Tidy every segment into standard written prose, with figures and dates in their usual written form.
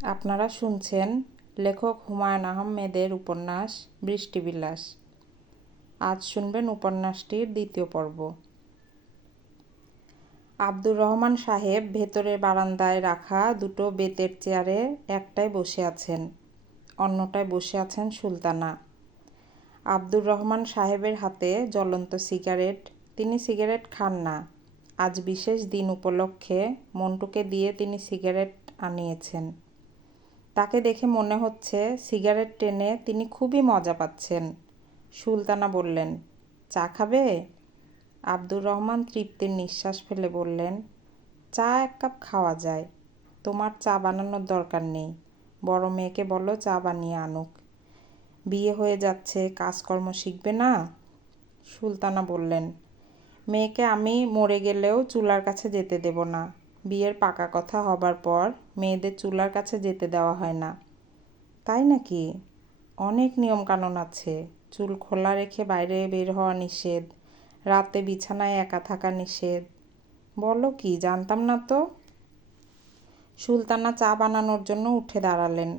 আপনারা শুনছেন লেখক হুমায়ুন আহমেদের উপন্যাস বৃষ্টিবিলাস। আজ শুনবেন উপন্যাসটির দ্বিতীয় পর্ব। আব্দুর রহমান সাহেব ভেতরের বারান্দায় রাখা দুটো বেতের চেয়ারে একটায় বসে আছেন, অন্যটায় বসে আছেন সুলতানা। আব্দুর রহমান সাহেবের হাতে জ্বলন্ত সিগারেট। তিনি সিগারেট খান না। আজ বিশেষ দিন উপলক্ষে মন্টুকে দিয়ে তিনি সিগারেট আনিয়েছেন। তাকে দেখে মনে হচ্ছে সিগারেট টেনে তিনি খুবই মজা পাচ্ছেন। সুলতানা বললেন, চা খাবে? আব্দুর রহমান তৃপ্তির নিঃশ্বাস ফেলে বললেন, চা এক কাপ খাওয়া যায়। তোমার চা বানানোর দরকার নেই, বড় মেয়েকে বলো চা বানিয়ে আনুক। বিয়ে হয়ে যাচ্ছে, কাজকর্ম শিখবে না? সুলতানা বললেন, মেয়েকে আমি মরে গেলেও চুলার কাছে যেতে দেব না। বিয়ের পাকা কথা হবার পর মেয়েদের চুলার কাছে যেতে দেওয়া হয় না। তাই নাকি? অনেক নিয়মকানুন আছে। চুল খোলা রেখে বাইরে বের হওয়া নিষেধ, রাতে বিছানায় একা থাকা নিষেধ। বলো কি, জানতাম না তো। সুলতানা চা বানানোর জন্য উঠে দাঁড়ালেন।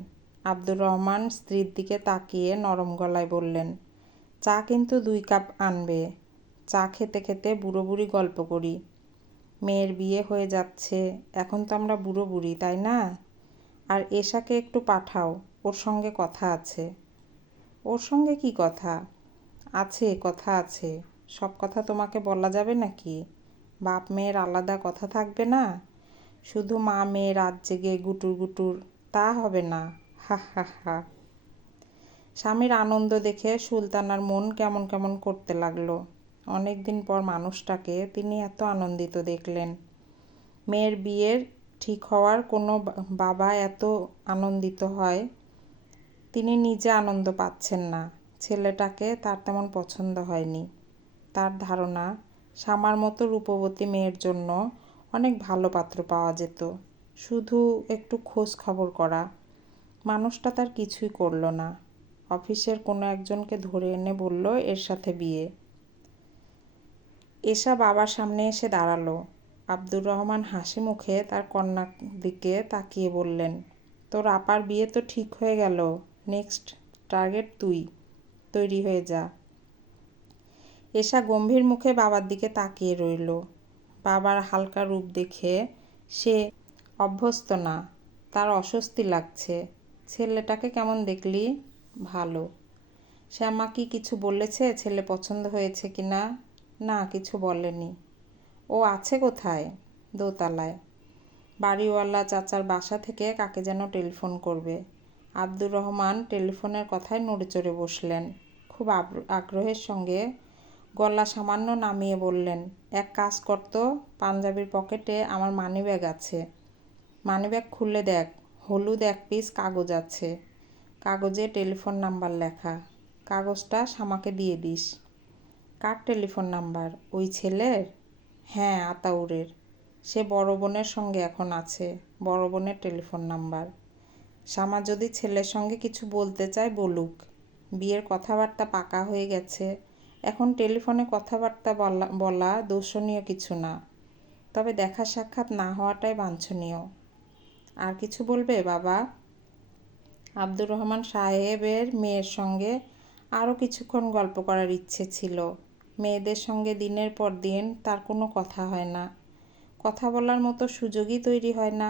আব্দুর রহমান স্ত্রীর দিকে তাকিয়ে নরম গলায় বললেন, চা কিন্তু 2 কাপ আনবে। চা খেতে খেতে বুড়ো বুড়ি গল্প করি। মেয়ের বিয়ে হয়ে যাচ্ছে, এখন তো আমরা বুড়ো বুড়ি, তাই না? আর এশাকে একটু পাঠাও, ওর সঙ্গে কথা আছে। ওর সঙ্গে কি কথা? আছে, কথা আছে। সব কথা তোমাকে বলা যাবে নাকি? বাপ মেয়ের আলাদা কথা থাকবে না? শুধু মা মেয়ে রাত জেগে গুটুর গুটুর, তা হবে না। হা হা হা। স্বামীর আনন্দ দেখে সুলতানার মন কেমন কেমন করতে লাগলো। অনেকদিন পর মানুষটাকে তিনি এত আনন্দিত দেখলেন। মেয়ের বিয়ের ঠিক হওয়ার কোনো বাবা এত আনন্দিত হয়, তিনি নিজে আনন্দ পাচ্ছেন না। ছেলেটাকে তার তেমন পছন্দ হয়নি। তার ধারণা শামার মতো রূপবতী মেয়ের জন্য অনেক ভালো পাত্র পাওয়া যেত, শুধু একটু খোঁজ খবর করা। মানুষটা তার কিছুই করল না। অফিসের কোনো একজনকে ধরে এনে বলল এর সাথে বিয়ে। এশা বাবার সামনে এসে দাঁড়ালো। আব্দুর রহমান হাসি মুখে তার কন্যার দিকে তাকিয়ে বললেন, তোর আপার বিয়ে তো ঠিক হয়ে গেল। নেক্সট টার্গেট তুই, তৈরি হয়ে যা। এশা গম্ভীর মুখে বাবার দিকে তাকিয়ে রইল। বাবার হালকা রূপ দেখে সে অভ্যস্ত না, তার অস্বস্তি লাগছে। ছেলেটাকে কেমন দেখলি? ভালো। শ্যামা কি কিছু বলেছে ছেলে পছন্দ হয়েছে কি না? না, কিছু বলেনি। ও আছে কোথায়? দোতলায়। বাড়িওয়ালা চাচার বাসা থেকে কাকে যেন টেলিফোন করবে। আব্দুর রহমান টেলিফোনের কথায় নড়েচড়ে বসলেন। খুব আগ্রহের সঙ্গে গলা সামান্য নামিয়ে বললেন, এক কাজ করতো, পাঞ্জাবির পকেটে আমার মানিব্যাগ আছে। মানিব্যাগ খুলে দেখ, হলুদ এক পিস কাগজ আছে। কাগজে টেলিফোন নাম্বার লেখা। কাগজটা শামাকে দিয়ে দিস। Car telephone number? ওই ছেলের? হ্যাঁ, আতাউরের। সে বড় বোনের সঙ্গে এখন আছে। বড় বোনের টেলিফোন নাম্বার। শামা যদি ছেলের সঙ্গে কিছু বলতে চায় বলুক। বিয়ের কথাবার্তা পাকা হয়ে গেছে, এখন টেলিফোনে কথাবার্তা বলা দর্শনীয় কিছু না। তবে দেখা সাক্ষাৎ না হওয়াটাই বাঞ্ছনীয়। আর কিছু বলবে বাবা? আব্দুর রহমান সাহেবের মেয়ের সঙ্গে আরও কিছুক্ষণ গল্প করার ইচ্ছে ছিল। মেয়েদের সঙ্গে দিনের পর দিন তার কোনো কথা হয় না, কথা বলার মতো সুযোগই তৈরি হয় না।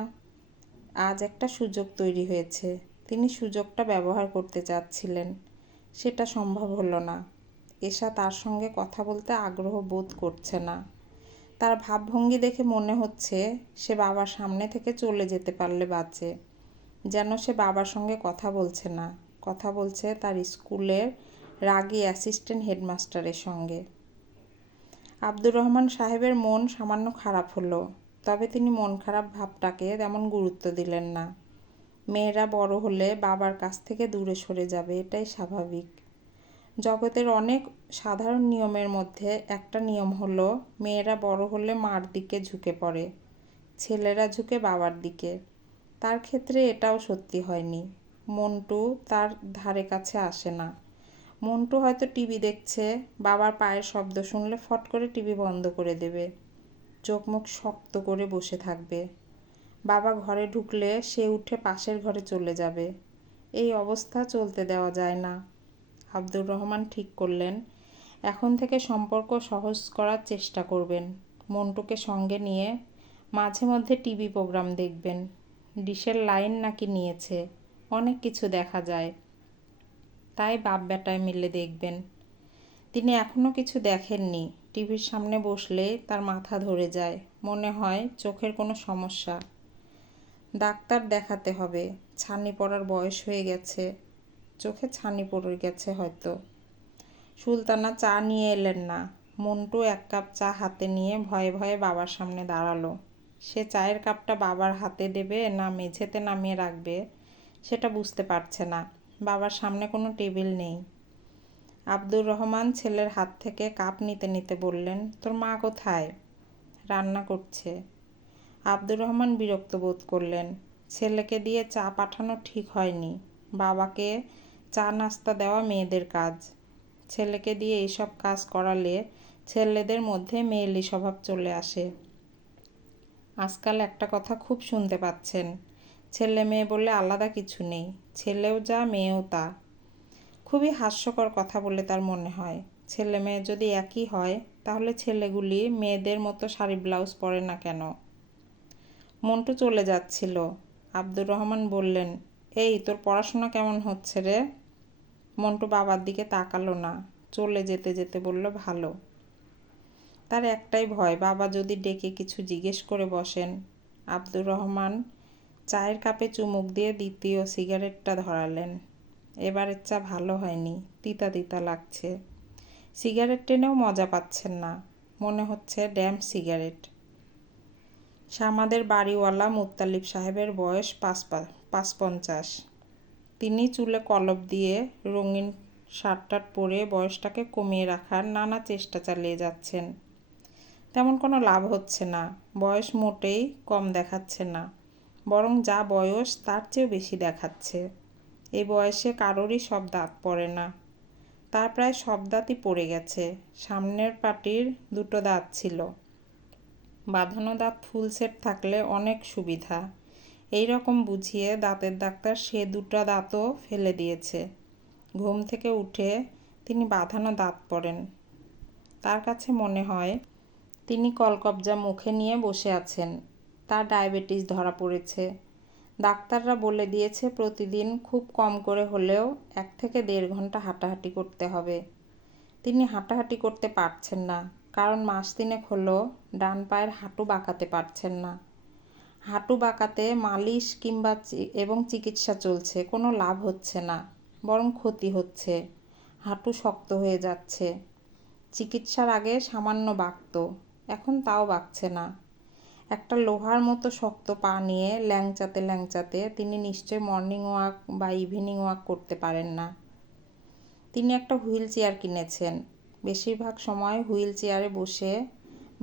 আজ একটা সুযোগ তৈরি হয়েছে, তিনি সুযোগটা ব্যবহার করতে চাচ্ছিলেন। সেটা সম্ভব হলো না। এশা তার সঙ্গে কথা বলতে আগ্রহ বোধ করছে না। তার ভাবভঙ্গি দেখে মনে হচ্ছে সে বাবার সামনে থেকে চলে যেতে পারলে বাঁচে। যেন সে বাবার সঙ্গে কথা বলছে না, কথা বলছে তার স্কুলের রাগী অ্যাসিস্ট্যান্ট হেডমাস্টারের সঙ্গে। আব্দুর রহমান সাহেবের মন সামান্য খারাপ হলো, তবে তিনি মন খারাপ ভাবটাকে তেমন গুরুত্ব দিলেন না। মেয়েরা বড় হলে বাবার কাছ থেকে দূরে সরে যাবে, এটাই স্বাভাবিক। জগতের অনেক সাধারণ নিয়মের মধ্যে একটা নিয়ম হলো, মেয়েরা বড় হলে মার দিকে ঝুঁকে পড়ে, ছেলেরা ঝুঁকে বাবার দিকে। তার ক্ষেত্রে এটাও সত্যি হয়নি। মন্টু তার ধারে কাছে আসে না। মন্টু হয়তো টিভি দেখছে, বাবার পায়ের শব্দ শুনলে ফট করে টিভি বন্ধ করে দেবে, চোখ মুখ শক্ত করে বসে থাকবে। বাবা ঘরে ঢুকলে সে উঠে পাশের ঘরে চলে যাবে। এই অবস্থা চলতে দেওয়া যায় না। আব্দুর রহমান ঠিক করলেন, এখন থেকে সম্পর্ক সহজ করার চেষ্টা করবেন। মন্টুকে সঙ্গে নিয়ে মাঝে মধ্যে টিভি প্রোগ্রাম দেখবেন। ডিশের লাইন নাকি নিয়েছে, অনেক কিছু দেখা যায়, তাই বাপ বেটায় মিলে দেখবেন। তিনি এখনও কিছু দেখেননি। টিভির সামনে বসলে তার মাথা ধরে যায়, মনে হয় চোখের কোনো সমস্যা। ডাক্তার দেখাতে হবে, ছানি পড়ার বয়স হয়ে গেছে, চোখে ছানি পড়ে গেছে হয়তো। সুলতানা চা নিয়ে এলেন না। মন্টু এক কাপ চা হাতে নিয়ে ভয়ে ভয়ে বাবার সামনে দাঁড়ালো। সে চায়ের কাপটা বাবার হাতে দেবে না মেঝেতে নামিয়ে রাখবে সেটা বুঝতে পারছে না। বাবার সামনে কোনো টেবিল নেই। আব্দুর রহমান ছেলের হাত থেকে কাপ নিতে নিতে বললেন, তোর মা কোথায়? রান্না করছে। আব্দুর রহমান বিরক্ত বোধ করলেন। ছেলেকে দিয়ে চা পাঠানো ঠিক হয়নি। বাবাকে চা নাস্তা দেওয়া মেয়েদের কাজ। ছেলেকে দিয়ে এইসব কাজ করালে ছেলেদের মধ্যে মেয়েলি স্বভাব চলে আসে। আজকাল একটা কথা খুব শুনতে পাচ্ছেন, ছেলে মেয়ে বলে আলাদা কিছু নেই, ছেলেও যা মেয়েও তা। খুবই হাস্যকর কথা বলে তার মনে হয়। ছেলে মেয়ে যদি একই হয় তাহলে ছেলেগুলি মেয়েদের মতো শাড়ি ব্লাউজ পরে না কেন? মন্টু চলে যাচ্ছিল। আব্দুর রহমান বললেন, এই তোর পড়াশোনা কেমন হচ্ছে রে? মন্টু বাবার দিকে তাকালো না, চলে যেতে যেতে বলল, ভালো। তার একটাই ভয়, বাবা যদি ডেকে কিছু জিজ্ঞেস করে বসেন। আব্দুর রহমান চায়ের কাপে চুমুক দিয়ে দ্বিতীয় সিগারেটটা ধরালেন। এবারের চা ভালো হয়নি, তিতা তিতা লাগছে। সিগারেট টেনেও মজা পাচ্ছেন না, মনে হচ্ছে ড্যাম সিগারেট। আমাদের বাড়িওয়ালা মুত্তালিব সাহেবের বয়স ৫৫। তিনি চুলে কলপ দিয়ে রঙিন শার্ট পরে বয়সটাকে কমিয়ে রাখার নানা চেষ্টা চালিয়ে যাচ্ছেন। তেমন কোনো লাভ হচ্ছে না। বয়স মোটেই কম দেখাচ্ছে না, বরং যা বয়স তার চেয়েও বেশি দেখাচ্ছে। এই বয়সে কারোরই সব দাঁত পড়ে না। তার প্রায় সব দাঁতই পড়ে গেছে। সামনের পাটির দুটো দাঁত ছিল, বাঁধানো দাঁত ফুল সেট থাকলে অনেক সুবিধা। এই রকম বুঝিয়ে দাঁতের ডাক্তার সে দুটো দাঁতও ফেলে দিয়েছে। ঘুম থেকে উঠে তিনি বাঁধানো দাঁত পড়েন। তার কাছে মনে হয় তিনি কলকবজা মুখে নিয়ে বসে আছেন। তার ডায়াবেটিস ধরা পড়েছে। ডাক্তাররা বলে দিয়েছে প্রতিদিন খুব কম করে হলেও 1 থেকে 1.5 ঘন্টা হাঁটাহাঁটি করতে হবে। তিনি হাঁটাহাঁটি করতে পারছেন না, কারণ মাস 3 হলো ডান পায়ের হাঁটু বাঁকাতে পারছেন না। হাঁটু বাঁকাতে মালিশ এবং চিকিৎসা চলছে, কোনো লাভ হচ্ছে না, বরং ক্ষতি হচ্ছে। হাঁটু শক্ত হয়ে যাচ্ছে। চিকিৎসার আগে সামান্য বাঁকত, এখন তাও বাঁকছে না। একটা লোহার মতো শক্ত পা নিয়ে ল্যাংচাতে ল্যাংচাতে তিনি নিশ্চয় মর্নিং ওয়াক বা ইভিনিং ওয়াক করতে পারেন না। তিনি একটা হুইল চেয়ার কিনেছেন। বেশিরভাগ সময় হুইল চেয়ারে বসে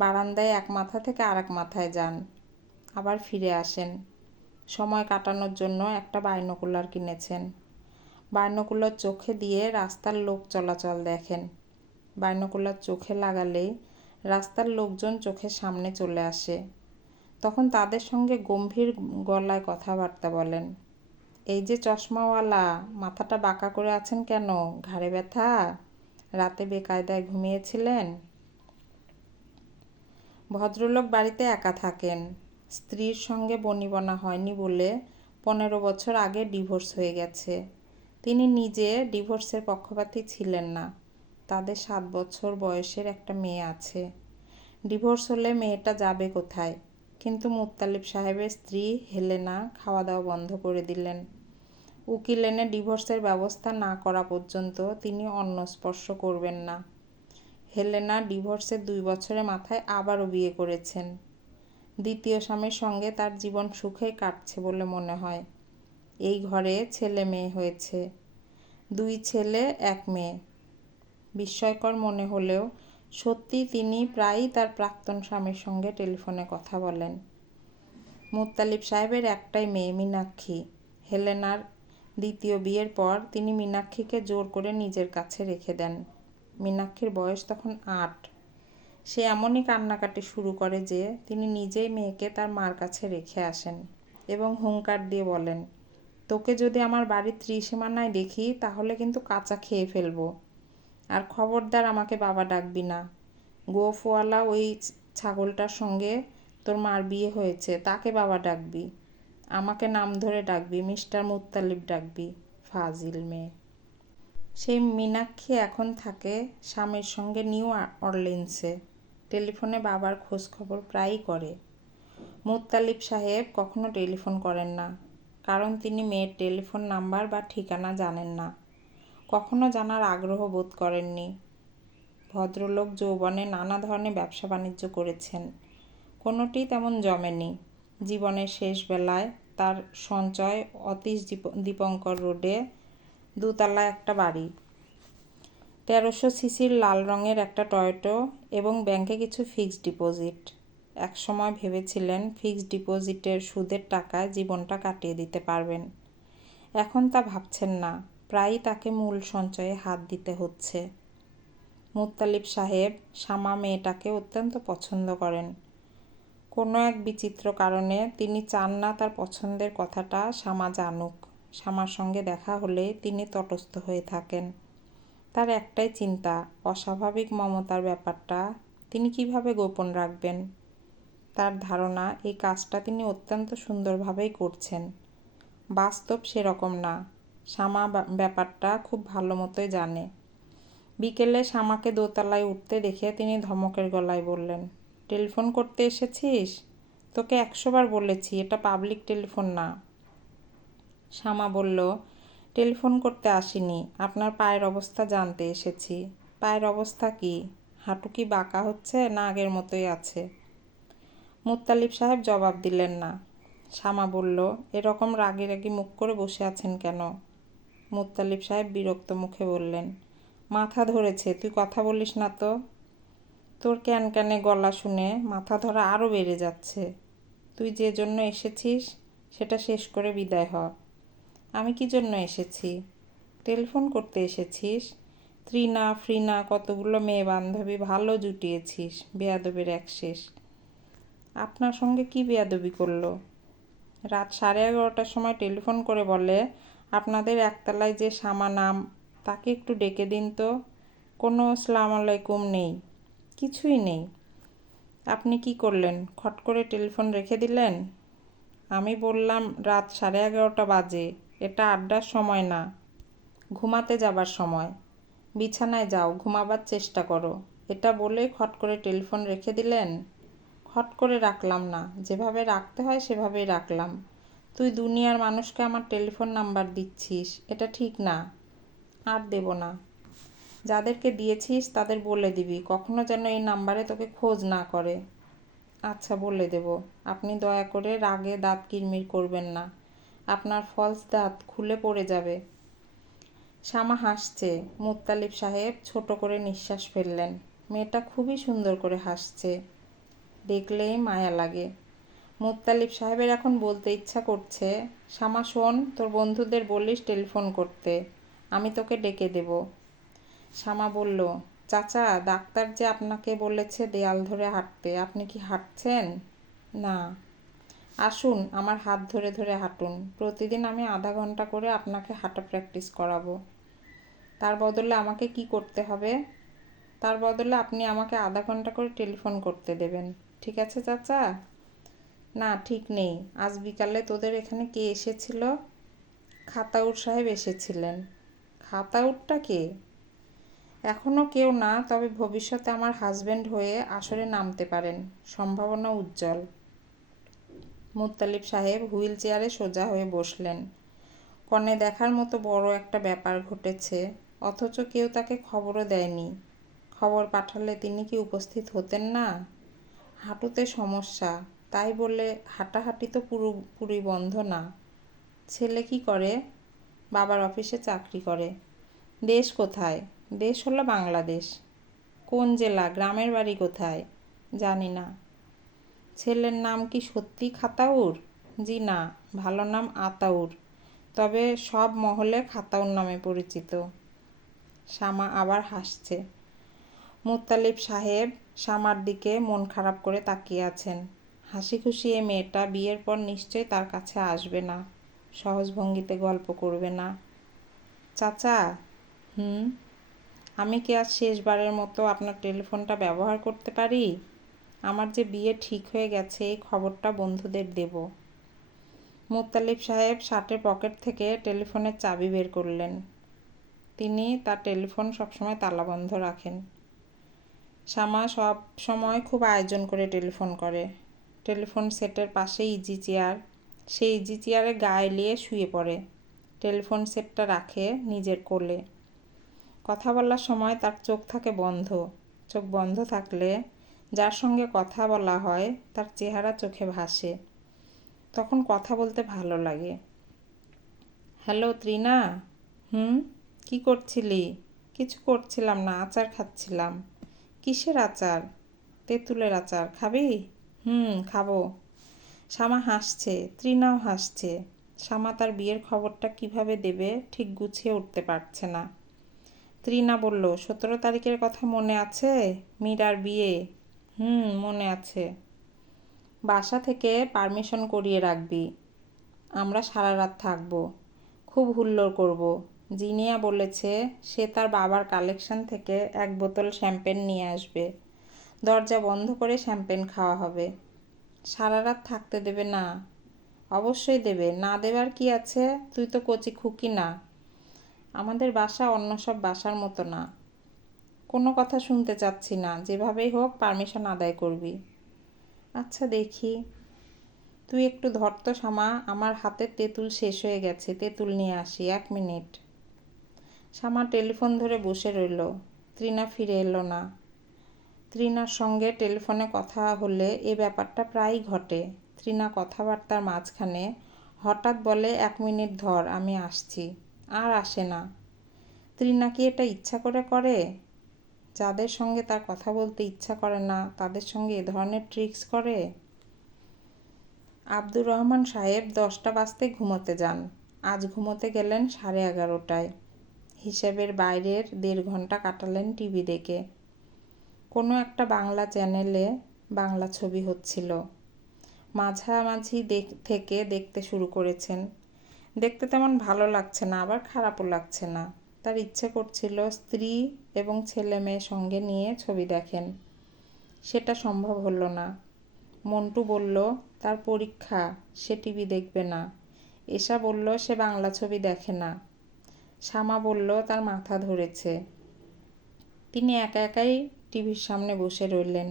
বারান্দায় এক মাথা থেকে আরেক মাথায় যান, আবার ফিরে আসেন। সময় কাটানোর জন্য একটা বাইনোকুলার কিনেছেন। বাইনোকুলার চোখে দিয়ে রাস্তার লোক চলাচল দেখেন। বাইনোকুলার চোখে লাগালেই রাস্তার লোকজন চোখের সামনে চলে আসে। তখন তাদের সঙ্গে গম্ভীর গলায় কথাবার্তা বলেন। এই যে চশমাওয়ালা, মাথাটা বাঁকা করে আছেন কেন? ঘাড়ে ব্যথা? রাতে বেকায়দায় ঘুমিয়েছিলেন? ভদ্রলোক বাড়িতে একা থাকেন। স্ত্রীর সঙ্গে বনিবনা হয়নি বলে 15 বছর আগে ডিভোর্স হয়ে গেছে। তিনি নিজে ডিভোর্সের পক্ষপাতী ছিলেন না। তাদের 7 বছর বয়সের একটা মেয়ে আছে। ডিভোর্স হলে মেয়েটা যাবে কোথায়? কিন্তু মুত্তালিব সাহেবের স্ত্রী হেলেনা খাওয়া দাওয়া বন্ধ করে দিলেন। উকিল এনে ডিভোর্সের ব্যবস্থা না করা পর্যন্ত তিনি অন্ন স্পর্শ করবেন না। হেলেনা ডিভোর্সের 2 বছরের মাথায় আবারও বিয়ে করেছেন। দ্বিতীয় স্বামীর সঙ্গে তার জীবন সুখেই কাটছে বলে মনে হয়। এই ঘরে ছেলে মেয়ে হয়েছে, 2 ছেলে 1 মেয়ে। বিস্ময়কর মনে হলেও সত্যি তিনি প্রায়ই তার প্রাক্তন স্বামীর সঙ্গে টেলিফোনে কথা বলেন। মুত্তালিব সাহেবের একটাই মেয়ে মীনাক্ষী। হেলেনার দ্বিতীয় বিয়ের পর তিনি মীনাক্ষীকে জোর করে নিজের কাছে রেখে দেন। মীনাক্ষীর বয়স তখন 8। সে এমনই কান্নাকাটি শুরু করে যে তিনি নিজেই মেয়েকে তার মার কাছে রেখে আসেন এবং হুঙ্কার দিয়ে বলেন, তোকে যদি আমার বাড়ির ত্রিসীমানায় দেখি তাহলে কিন্তু কাঁচা খেয়ে ফেলবো। আর খবরদার আমাকে বাবা ডাকবি না। গোফওয়ালা ওই ছাগলটার সঙ্গে তোর মার বিয়ে হয়েছে, তাকে বাবা ডাকবি। আমাকে নাম ধরে ডাকবি, মিস্টার মুত্তালিব ডাকবি। ফাজিল মেয়ে। সেই মীনাক্ষী এখন থাকে স্বামীর সঙ্গে নিউ অরলিন্সে। টেলিফোনে বাবার খোঁজ খবর প্রায়ই করে। মুত্তালিব সাহেব কখনো টেলিফোন করেন না, কারণ তিনি মেয়ের টেলিফোন নাম্বার বা ঠিকানা জানেন না, কখনো জানার আগ্রহ বোধ করেননি। ভদ্রলোক যৌবনে নানা ধরনের ব্যবসা বাণিজ্য করেছেন, কোনোটিই তেমন জমেনি। জীবনের শেষ বেলায় তার সঞ্চয় অতীশ দীপঙ্কর রোডে দোতলা একটা বাড়ি, 1300 সিসির লাল রঙের একটা টয়োটো এবং ব্যাংকে কিছু ফিক্সড ডিপোজিট। একসময় ভেবেছিলেন ফিক্সড ডিপোজিটের সুদের টাকায় জীবনটা কাটিয়ে দিতে পারবেন। এখন তা ভাবছেন না, প্রায়ই তাকে মূল সঞ্চয়ে হাত দিতে হচ্ছে। মুত্তালিব সাহেব শামা মেয়েটাকে অত্যন্ত পছন্দ করেন। কোনো এক বিচিত্র কারণে তিনি চান না তার পছন্দের কথাটা শামা জানুক। শামার সঙ্গে দেখা হলে তিনি তটস্থ হয়ে থাকেন। তার একটাই চিন্তা, অস্বাভাবিক মমতার ব্যাপারটা তিনি কিভাবে গোপন রাখবেন। তার ধারণা এই কাজটা তিনি অত্যন্ত সুন্দরভাবেই করছেন। বাস্তব সেরকম না। শামা ব্যাপারটা খুব ভালো মতোই জানে। বিকেলে শামাকে দোতলায় উঠতে দেখে তিনি ধমকের গলায় বললেন, টেলিফোন করতে এসেছিস? তোকে 100 বার বলেছি এটা পাবলিক টেলিফোন না। শামা বলল, টেলিফোন করতে আসিনি, আপনার পায়ের অবস্থা জানতে এসেছি। পায়ের অবস্থা কি? হাঁটু কি বাঁকা হচ্ছে না আগের মতোই আছে? মুত্তালিব সাহেব জবাব দিলেন না। শামা বলল, এরকম রাগি রাগি মুখ করে বসে আছেন কেন? মুত্তালিব সাহেব বিরক্ত মুখে বললেন, মাথা ধরেছে, তুই কথা বলিস না তো। তোর ক্যানক্যানে গলা শুনে মাথা ধরা আরও বেড়ে যাচ্ছে। তুই যে জন্য এসেছিস সেটা শেষ করে বিদায় হ। আমি কি জন্য এসেছি? টেলিফোন করতে এসেছিস? ত্রিনা ফ্রিনা কতগুলো মেয়ে বান্ধবী ভালো জুটিয়েছিস, বেয়াদবের এক শেষ। আপনার সঙ্গে কি বেয়াদবি করলো? রাত 11:30টার সময় টেলিফোন করে বলে, আপনাদের একতলায় যে শামা নাম, তাকে একটু ডেকে দিন তো। কোনো আসসালামু আলাইকুম নেই, কিছুই নেই। আপনি কি করলেন? খট করে টেলিফোন রেখে দিলেন? আমি বললাম রাত 11:30 বাজে, এটা আড্ডার সময় না, ঘুমাতে যাবার সময়। বিছানায় যাও, ঘুমাবার চেষ্টা করো। এটা বলে খট করে টেলিফোন রেখে দিলেন? খট করে রাখলাম না, যেভাবে রাখতে হয় সেভাবেই রাখলাম। তুই দুনিয়ার মানুষকে আমার টেলিফোন নাম্বার দিচ্ছিস, এটা ঠিক না। আর দেব না। যাদেরকে দিয়েছিস তাদের বলে দিবি কখনো যেন এই নাম্বারে তোকে খোঁজ না করে। আচ্ছা, বলে দেব। আপনি দয়া করে রাগে দাঁত কিরমির করবেন না, আপনার ফলস দাঁত খুলে পড়ে যাবে। শামা হাসছে। মুত্তালিব সাহেব ছোট করে নিঃশ্বাস ফেললেন। মেয়েটা খুবই সুন্দর করে হাসছে, দেখলেই মায়া লাগে। মুত্তালিব সাহেবের এখন বলতে ইচ্ছা করছে, শামা শোন, তোর বন্ধুদের বলিস টেলিফোন করতে, আমি তোকে ডেকে দেব। শামা বলল, চাচা, ডাক্তার যে আপনাকে বলেছে দেয়াল ধরে হাঁটতে, আপনি কি হাঁটছেন? না। আসুন, আমার হাত ধরে ধরে হাঁটুন। প্রতিদিন আমি আধা ঘন্টা করে আপনাকে হাঁটা প্র্যাকটিস করাবো। তার বদলে আমাকে কি করতে হবে? তার বদলে আপনি আমাকে আধা ঘন্টা করে টেলিফোন করতে দেবেন। ঠিক আছে চাচা? না, ঠিক নেই। আজ বিকালে তোদের এখানে কে এসেছিল? খাতাউর সাহেব এসেছিলেন। খাতাউরটা কে? এখনও কেউ না, তবে ভবিষ্যতে আমার হাজবেন্ড হয়ে আসরে নামতে পারেন, সম্ভাবনা উজ্জ্বল। মুত্তালিব সাহেব হুইল চেয়ারে সোজা হয়ে বসলেন। কনে দেখার মতো বড় একটা ব্যাপার ঘটেছে, অথচ কেউ তাকে খবরও দেয়নি। খবর পাঠালে তিনি কি উপস্থিত হতেন না? হাঁটুতে সমস্যা, তাই বলে হাঁটাহাঁটি তো পুরোপুরি বন্ধ না। ছেলে কি করে? বাবার অফিসে চাকরি করে। দেশ কোথায়? দেশ হলো বাংলাদেশ। কোন জেলা? গ্রামের বাড়ি কোথায়? জানি না। ছেলের নাম কি সত্যি খাতাউর? জি না, ভালো নাম আতাউর, তবে সব মহলে খাতাউর নামে পরিচিত। শামা আবার হাসছে। মুত্তালিব সাহেব শামার দিকে মন খারাপ করে তাকিয়ে আছেন। হাসি খুশি এই মেয়েটা বিয়ের পর নিশ্চয়ই তার কাছে আসবে না, সহজ ভঙ্গিতে গল্প করবে না। চাচা, আমি কি আজ শেষবারের মতো আপনার টেলিফোনটা ব্যবহার করতে পারি? আমার যে বিয়ে ঠিক হয়ে গেছে এই খবরটা বন্ধুদের দেব। মুত্তালিব সাহেব শার্টের পকেট থেকে টেলিফোনের চাবি বের করলেন। তিনি তার টেলিফোন সবসময় তালাবন্ধ রাখেন। শামা সব সময় খুব আয়োজন করে টেলিফোন করে। টেলিফোন সেটের পাশে ইজি চেয়ার, সেই ইজি চেয়ারে গায়ে এলিয়ে শুয়ে পড়ে। টেলিফোন সেটটা রাখে নিজের কোলে। কথা বলার সময় তার চোখ থাকে বন্ধ। চোখ বন্ধ থাকলে যার সঙ্গে কথা বলা হয় তার চেহারা চোখে ভাসে। তখন কথা বলতে ভালো লাগে। হ্যালো ত্রিনা। কি করছিলি? কিছু করছিলাম না, আচার খাচ্ছিলাম। কিসের আচার? তেঁতুলের আচার। খাবি? খাবো। শামা হাসছে, ত্রিনাও হাসছে। শামা তার বিয়ের খবরটা কিভাবে দেবে ঠিক গুছিয়ে উঠতে পারছে না। ত্রিনা বলল, 17 তারিখের কথা মনে আছে? মীরার বিয়ে। মনে আছে। বাসা থেকে পারমিশন করিয়ে রাখবি। আমরা সারা রাত থাকবো। খুব হুল্লোড় করব। জিনিয়া বলেছে সে তার বাবার কালেকশন থেকে 1 বোতল শ্যাম্পেন নিয়ে আসবে। দরজা বন্ধ করে শ্যাম্পেন খাওয়া হবে। সারা রাত থাকতে দেবে না? অবশ্যই দেবে, না দেবার কি আছে? তুই তো কচি খুকি না। আমাদের বাসা অন্য সব বাসার মতো না। কোনো কথা শুনতে চাচ্ছি না, যেভাবেই হোক পারমিশন আদায় করবি। আচ্ছা দেখি। তুই একটু ধর তো শামা, আমার হাতের তেঁতুল শেষ হয়ে গেছে, তেঁতুল নিয়ে আসি, 1 মিনিট। শামা টেলিফোন ধরে বসে রইল। ত্রিনা ফিরে এলো না। ত্রিনার সঙ্গে টেলিফোনে কথা হলে এ ব্যাপারটা প্রায়ই ঘটে। ত্রিনা কথাবার্তার মাঝখানে হঠাৎ বলে, 1 মিনিট ধর, আমি আসছি, আর আসে না। ত্রিনা কি এটা ইচ্ছা করে করে? যাদের সঙ্গে তার কথা বলতে ইচ্ছা করে না তাদের সঙ্গে এ ধরনের ট্রিক্স করে? আব্দুর রহমান সাহেব 10টা বাজতে ঘুমোতে যান। আজ ঘুমোতে গেলেন 11:30টায়। হিসেবের বাইরের 1.5 ঘন্টা কাটালেন টিভি দেখে। কোনো একটা বাংলা চ্যানেলে বাংলা ছবি হচ্ছিল। মাঝামাঝি থেকে দেখতে শুরু করেছেন। দেখতে তেমন ভালো লাগছে না, আবার খারাপও লাগছে না। তার ইচ্ছে করছিল স্ত্রী এবং ছেলে মেয়ে সঙ্গে নিয়ে ছবি দেখেন। সেটা সম্ভব হলো না। মন্টু বলল তার পরীক্ষা, সে টিভি দেখবে না। এশা বলল সে বাংলা ছবি দেখে না। শামা বলল তার মাথা ধরেছে। তিনি একা একাই টিভির সামনে বসে রইলেন।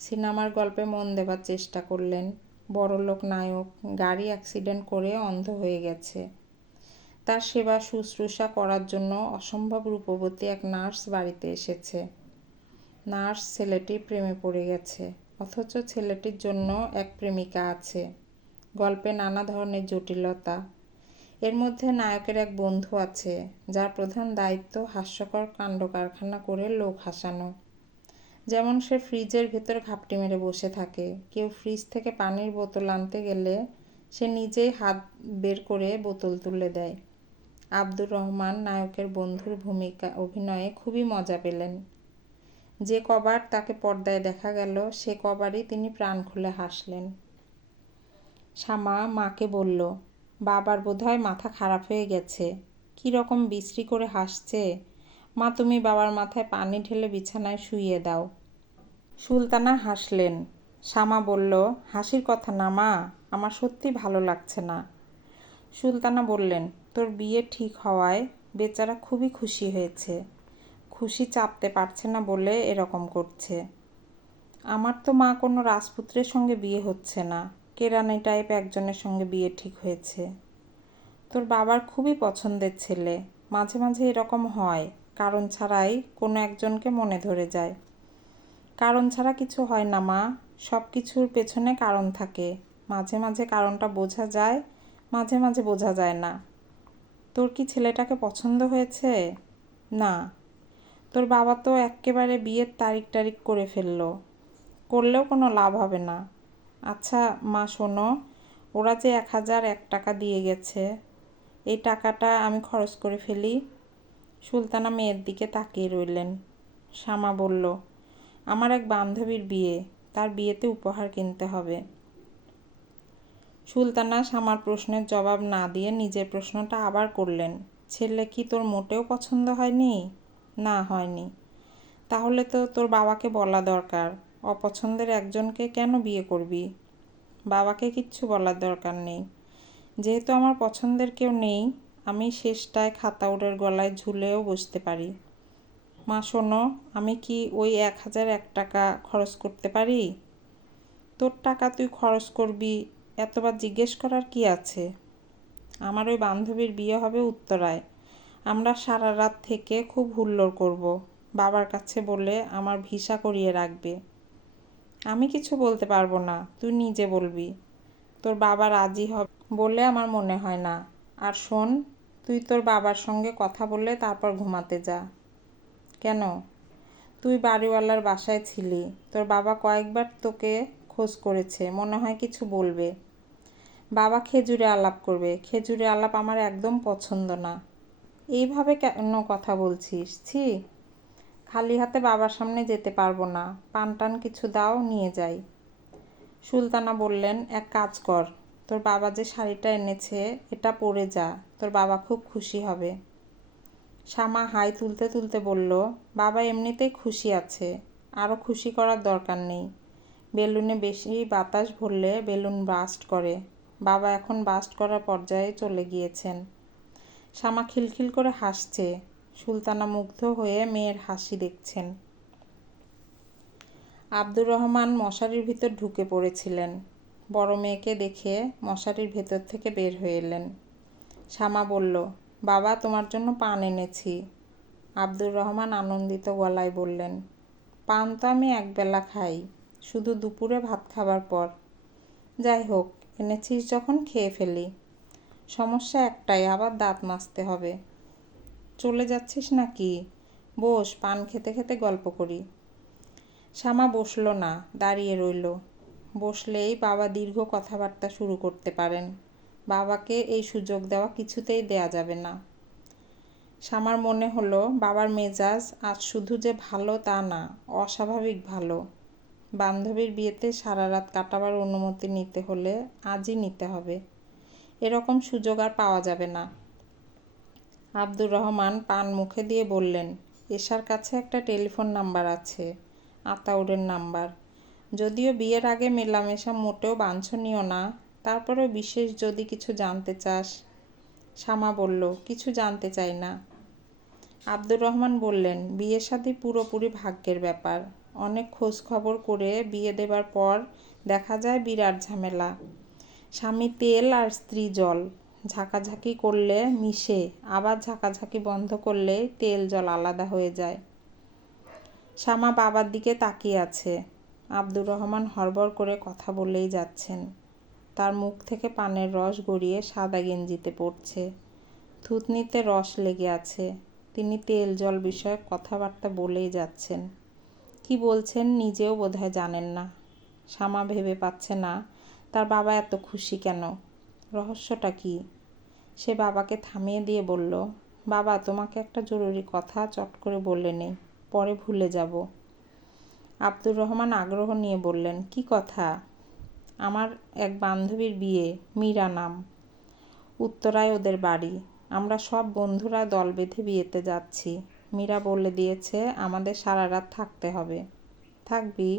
সিনেমার গল্পে মন দেবার চেষ্টা করলেন। বড়লোক নায়ক গাড়ি অ্যাক্সিডেন্ট করে অন্ধ হয়ে গেছে। তার সেবা শুশ্রূষা করার জন্য অসম্ভব রূপবতী এক নার্স বাড়িতে এসেছে। নার্স ছেলেটির প্রেমে পড়ে গেছে, অথচ ছেলেটির জন্য এক প্রেমিকা আছে। গল্পে নানা ধরনের জটিলতা। এর মধ্যে নায়কের এক বন্ধু আছে যার প্রধান দায়িত্ব হাস্যকর কাণ্ডকারখানা করে লোক হাসানো। যেমন সে ফ্রিজের ভেতর ঘাপটি মেরে বসে থাকে। কেউ ফ্রিজ থেকে পানির বোতল আনতে গেলে সে নিজেই হাত বের করে বোতল তুলে দেয়। আব্দুর রহমান নায়কের বন্ধুর ভূমিকা অভিনয়ে খুবই মজা পেলেন। যে কবার তাকে পর্দায় দেখা গেল সে কবারই তিনি প্রাণ খুলে হাসলেন। শামা মাকে বলল, বাবার বোধহয় মাথা খারাপ হয়ে গেছে, কী রকম বিশ্রী করে হাসছে। মা, তুমি বাবার মাথায় পানি ঢেলে বিছানায় শুইয়ে দাও। সুলতানা হাসলেন। শামা বলল, হাসির কথা না মা, আমার সত্যি ভালো লাগছে না। সুলতানা বললেন, তোর বিয়ে ঠিক হওয়ায় বেচারা খুবই খুশি হয়েছে। খুশি চাপতে পারছে না বলে এরকম করছে। আমার তো মা কোনো রাজপুত্রের সঙ্গে বিয়ে হচ্ছে না, কেরানি টাইপ একজনের সঙ্গে বিয়ে ঠিক হয়েছে। তোর বাবার খুবই পছন্দের ছেলে। মাঝে মাঝে এরকম হয়, কারণ ছাড়াই কোনো একজনকে মনে ধরে যায়। কারণ ছাড়া কিছু হয় না মা, সব কিছুর পেছনে কারণ থাকে। মাঝে মাঝে কারণটা বোঝা যায়, মাঝে মাঝে বোঝা যায় না। তোর কি ছেলেটাকে পছন্দ হয়েছে? না। তোর বাবা তো এক্কেবারে বিয়ের তারিখ করে ফেললো। করলেও কোনো লাভ হবে না। আচ্ছা মা শোনো, ওরা যে 1001 টাকা দিয়ে গেছে, এই টাকাটা আমি খরচ করে ফেলি। সুলতানা মেয়ের দিকে তাকিয়ে রইলেন। শ্যামা বলল, আমার এক বান্ধবীর বিয়ে, তার বিয়েতে উপহার কিনতে হবে। সুলতানা শ্যামার প্রশ্নের জবাব না দিয়ে নিজের প্রশ্নটা আবার করলেন, ছেলে কি তোর মোটেও পছন্দ হয়নি? না, হয়নি। তাহলে তো তোর বাবাকে বলা দরকার, অপছন্দের একজনকে কেন বিয়ে করবি? বাবাকে কিচ্ছু বলার দরকার নেই। যেহেতু আমার পছন্দের কেউ নেই, আমি শেষটায় খাতাউড়ের গলায় ঝুলেও বসতে পারি। মা শোনো, আমি কি ওই 1001 টাকা খরচ করতে পারি? তোর টাকা তুই খরচ করবি, এতবার জিজ্ঞেস করার কি আছে? আমার ওই বান্ধবীর বিয়ে হবে উত্তরায়। আমরা সারা রাত থেকে খুব হুল্লোড় করব। বাবার কাছে বলে আমার ভিসা করিয়ে রাখবে। আমি কিছু বলতে পারবো না, তুই নিজে বলবি। তোর বাবা রাজি হবে বলে আমার মনে হয় না। আর শোন, তুই তোর বাবার সঙ্গে কথা বলে তারপর ঘুমাতে যা। কেন? তুই বাড়িওয়ালার বাসায় ছিলি, তোর বাবা কয়েকবার তোকে খোঁজ করেছে, মনে হয় কিছু বলবে। বাবা খেজুরে আলাপ করবে, খেজুরে আলাপ আমার একদম পছন্দ না। এইভাবে কেন কথা বলছিস? ছি, খালি হাতে বাবার সামনে যেতে পারবো না, পান টান কিছু দাও, নিয়ে যাই। সুলতানা বললেন, এক কাজ কর, তোর বাবা যে শাড়িটা এনেছে এটা পরে যা, তোর বাবা খুব খুশি হবে। শ্যামা হাই তুলতে তুলতে বলল, বাবা এমনিতেই খুশি আছে, আরও খুশি করার দরকার নেই। বেলুনে বেশি বাতাস ভরলে বেলুন বাস্ট করে, বাবা এখন বাস্ট করার পর্যায়ে চলে গিয়েছেন। শ্যামা খিলখিল করে হাসছে, সুলতানা মুগ্ধ হয়ে মেয়ের হাসি দেখছেন। আব্দুর রহমান মশারির ভিতর ঢুকে পড়েছিলেন। বড় মেয়েকে দেখে মশারির ভেতর থেকে বের হয়ে এলেন। শ্যামা বলল, বাবা তোমার জন্য পান এনেছি। আব্দুর রহমান আনন্দিত গলায় বললেন, পান তো আমি একবেলা খাই, শুধু দুপুরে ভাত খাবার পর। যাই হোক, এনেছিস যখন খেয়ে ফেলি। সমস্যা একটাই, আবার দাঁত মাজতে হবে। চলে যাচ্ছিস নাকি? বস, পান খেতে খেতে গল্প করি। শ্যামা বসল না, দাঁড়িয়ে রইল। বসলেই বাবা দীর্ঘ কথাবার্তা শুরু করতে পারেন। বাবাকে এই সুযোগ দেওয়া কিছুতেই দেয়া যাবে না। শ্যামার মনে হলো বাবার মেজাজ আজ শুধু যে ভালো তা না, অস্বাভাবিক ভালো। বান্ধবীর বিয়েতে সারা রাত কাটাবার অনুমতি নিতে হলে আজই নিতে হবে। এরকম সুযোগ আর পাওয়া যাবে না। আব্দুর রহমান পান মুখে দিয়ে বললেন, এশার কাছে একটা টেলিফোন নাম্বার আছে, আতাউরের নাম্বার। যদিও বিয়ের আগে মেলামেশা মোটেও বাঞ্ছনীয় না, তারপরেও বিশেষ যদি কিছু জানতে চাস। শ্যামা বলল, কিছু জানতে চাই না। আব্দুর রহমান বললেন, বিয়ে শাদী পুরোপুরি ভাগ্যের ব্যাপার। অনেক খোঁজ খবর করে বিয়ে দেবার পর দেখা যায় বিরাট ঝামেলা। স্বামী তেল আর স্ত্রী জল, ঝাঁকাঝাঁকি করলে মিশে, আবার ঝাঁকাঝাঁকি বন্ধ করলে তেল জল আলাদা হয়ে যায়। শ্যামা বাবার দিকে তাকিয়ে আছে। আব্দুর রহমান হড়বড় করে কথা বলেই যাচ্ছেন। তার মুখ থেকে পানের রস গড়িয়ে সাদা গেঞ্জিতে পড়ছে, থুতনিতে রস লেগে আছে। তিনি তেল জল বিষয়ক কথাবার্তা বলেই যাচ্ছেন। কি বলছেন নিজেও বোধহয় জানেন না। শ্যামা ভেবে পাচ্ছে না তার বাবা এত খুশি কেন, রহস্যটা কি। সে বাবাকে থামিয়ে দিয়ে বলল, বাবা তোমাকে একটা জরুরি কথা চট করে বলে নেই, পরে ভুলে যাব। আব্দুর রহমান আগ্রহ নিয়ে বললেন, কি কথা? আমার এক বান্ধবীর বিয়ে, মীরা নাম, উত্তরায় ওদের বাড়ি। আমরা সব বন্ধুরা দল বেঁধে বিয়েতে যাচ্ছি। মীরা বলে দিয়েছে আমাদের সারা রাত থাকতে হবে। থাকবি?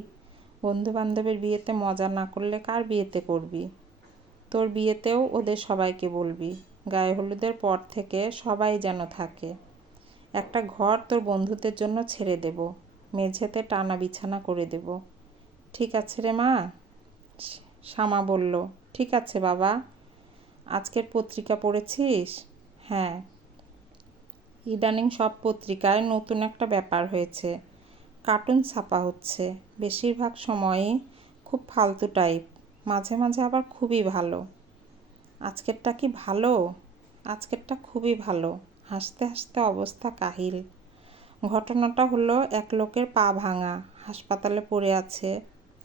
বন্ধু বান্ধবের বিয়েতে মজা না করলে কার বিয়েতে করবি? তোর বিয়েতেও ওদের সবাইকে বলবি, গায়ে হলুদের পর থেকে সবাই যেন থাকে। একটা ঘর তোর বন্ধুদের জন্য ছেড়ে দেব, মেঝেতে টানা বিছানা করে দেব। ঠিক আছে রে মা? শ্যামা বলল, ঠিক আছে বাবা। আজকের পত্রিকা পড়েছিস? হ্যাঁ। ইদানিং সব পত্রিকায় নতুন একটা ব্যাপার হয়েছে, কার্টুন ছাপা হচ্ছে। বেশিরভাগ সময়ই খুব ফালতু টাইপ, মাঝে মাঝে আবার খুবই ভালো। আজকেরটা কি ভালো? আজকেরটা খুবই ভালো। হাসতে হাসতে অবস্থা কাহিল। ঘটনাটা হলো, এক লোকের পা ভাঙা, হাসপাতালে পড়ে আছে।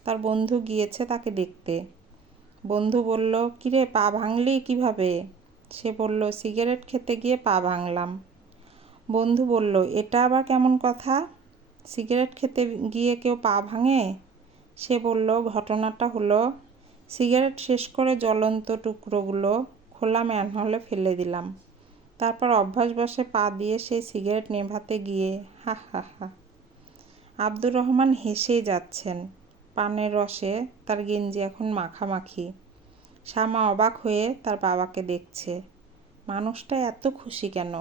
তার বন্ধু গিয়েছে তাকে দেখতে। বন্ধু বলল, কিরে পা ভাঙলি কিভাবে? সে বলল, সিগারেট খেতে গিয়ে পা ভাঙলাম। বন্ধু বলল, এটা আবার কেমন কথা? সিগারেট খেতে গিয়ে কেউ পা ভাঙে? সে বলল, ঘটনাটা হলো, সিগারেট শেষ করে জ্বলন্ত টুকরোগুলো খোলা ম্যানহোলে ফেলে দিলাম। তারপর অভ্যাসবশে পা দিয়ে সেই সিগারেট নেভাতে গিয়ে হা হা হা। আব্দুর রহমান হেসেই যাচ্ছেন। পানের রসে তার গেঞ্জি এখন মাখামাখি। শ্যামা অবাক হয়ে তার বাবাকে দেখছে। মানুষটা এত খুশি কেন?